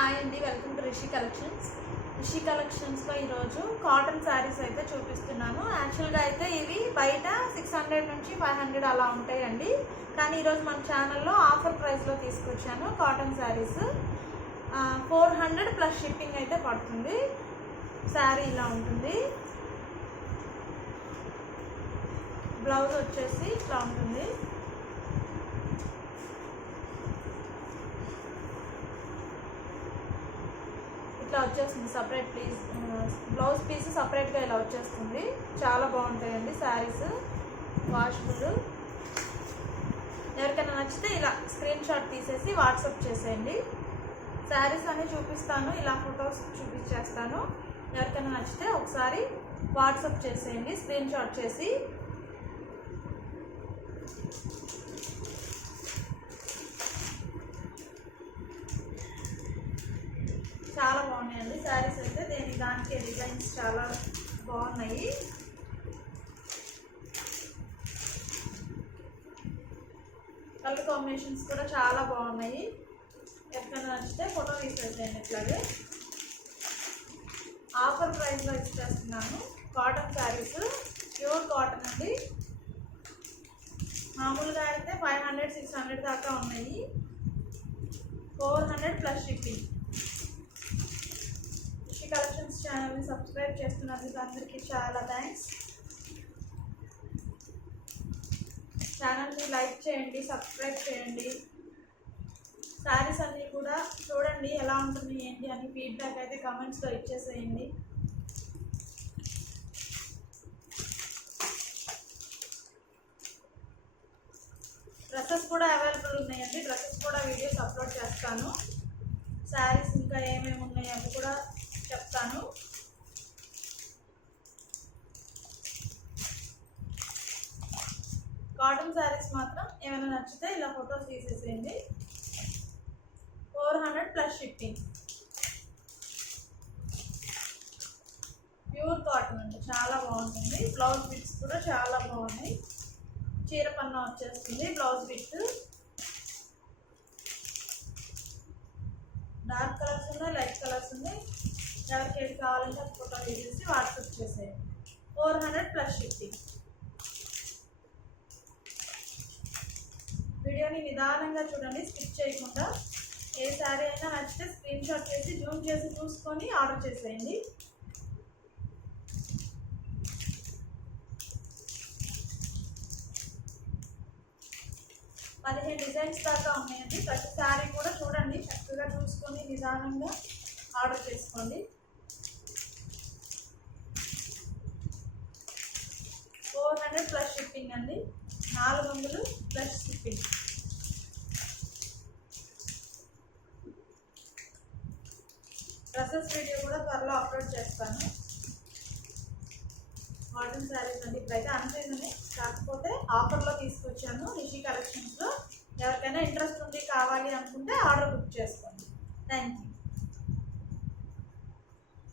హాయ్ అండి, welcome to Rishi collections. Rishi కలెక్షన్స్లో ఈరోజు కాటన్ శారీస్ అయితే చూపిస్తున్నాను. యాక్చువల్గా అయితే ఇవి బయట 600 నుంచి 500 అలా ఉంటాయండి. కానీ ఈరోజు మన ఛానల్లో ఆఫర్ ప్రైస్లో తీసుకొచ్చాను. కాటన్ శారీస్ 400 ప్లస్ షిప్పింగ్ అయితే పడుతుంది. శారీ ఇలా ఉంటుంది. బ్లౌజ్ వచ్చేసి ఇట్లా ఉంటుంది. ఇట్లా వచ్చేస్తుంది సపరేట్ బ్లౌజ్ పీస్ సపరేట్గా ఇలా వచ్చేస్తుంది. చాలా బాగుంటాయండి శారీస్, వాషబుల్. ఎవరికైనా నచ్చితే ఇలా స్క్రీన్ షాట్ తీసేసి వాట్సాప్ చేసేయండి. శారీస్ అన్నీ చూపిస్తాను, ఇలా ఫొటోస్ చూపించేస్తాను. ఎవరికైనా నచ్చితే ఒకసారి వాట్సాప్ చేసేయండి స్క్రీన్ షాట్ చేసి. చాలా బాగున్నాయండి శారీస్ అయితే. దానికి డిజైన్స్ చాలా బాగున్నాయి. కలర్ కాంబినేషన్స్ కూడా చాలా బాగున్నాయి. ఎక్కడైనా నచ్చితే ఫోటో తీసేసేయండి. ఇట్లాగే ఆఫర్ ప్రైస్లో ఇచ్చేస్తున్నాను. కాటన్ శారీస్, ప్యూర్ కాటన్ అండి. మామూలుగా అయితే 500, 600 దాకా ఉన్నాయి. 400 ప్లస్ షిప్పింగ్. రిషి కలెక్షన్స్ ఛానల్ని సబ్స్క్రైబ్ చేస్తున్నందుకు అందరికీ చాలా థ్యాంక్స్. ఛానల్ని లైక్ చేయండి, సబ్స్క్రైబ్ చేయండి. శారీస్ అన్నీ కూడా చూడండి ఎలా ఉంటుంది ఏంటి అని ఫీడ్బ్యాక్ అయితే కామెంట్స్లో ఇచ్చేసేయండి. డ్రెస్సెస్ కూడా అవైలబుల్ ఉన్నాయండి. డ్రెస్సెస్ కూడా వీడియోస్ అప్లోడ్ చేస్తాను. శారీస్ ఇంకా ఏమేమి ఉన్నాయి అవి కూడా చెప్తాను. కాటన్ శారీస్ మాత్రం ఏమైనా నచ్చితే ఇలా ఫొటోస్ తీసేసేయండి. 400 ప్లస్ షిప్పింగ్. ప్యూర్ కాటన్ అండి, చాలా బాగుంటుంది. బ్లౌజ్ బిట్స్ కూడా చాలా బాగున్నాయి. చీర పన్నా వచ్చేస్తుంది. బ్లౌజ్ బిట్ డార్క్ కలర్స్ ఉన్నాయి, లైట్ కలర్స్ ఉన్నాయి. ఎవరికి ఏది కావాలంటే అది ఫోటో తీసేసి వాట్సాప్ చేసేయండి. 400 ప్లస్ షిప్పింగ్. వీడియోని నిదానంగా చూడండి, స్కిప్ చేయకుండా. ఏ శారీ అయినా నచ్చితే స్క్రీన్ షాట్ చేసి జూమ్ చేసి చూసుకొని ఆర్డర్ చేసేయండి. పదిహేను డిజైన్స్ దాకా ఉన్నాయండి. ప్రతి శారీ కూడా చూడండి, చక్కగా చూసుకొని నిదానంగా ఆర్డర్ చేసుకోండి. 400 ప్లస్ షిప్పింగ్ అండి. 400 ప్లస్ షిప్పింగ్. డ్రెస్సెస్ వీడియో కూడా త్వరలో అప్లోడ్ చేస్తాను. కాటన్ శారీస్ అండి. ఇప్పుడైతే అన్సీజన్, కాకపోతే ఆఫర్లో తీసుకొచ్చాను రిషి కలెక్షన్స్లో. ఎవరికైనా ఇంట్రెస్ట్ ఉంది కావాలి అనుకుంటే ఆర్డర్ బుక్ చేసుకోండి. Thank you.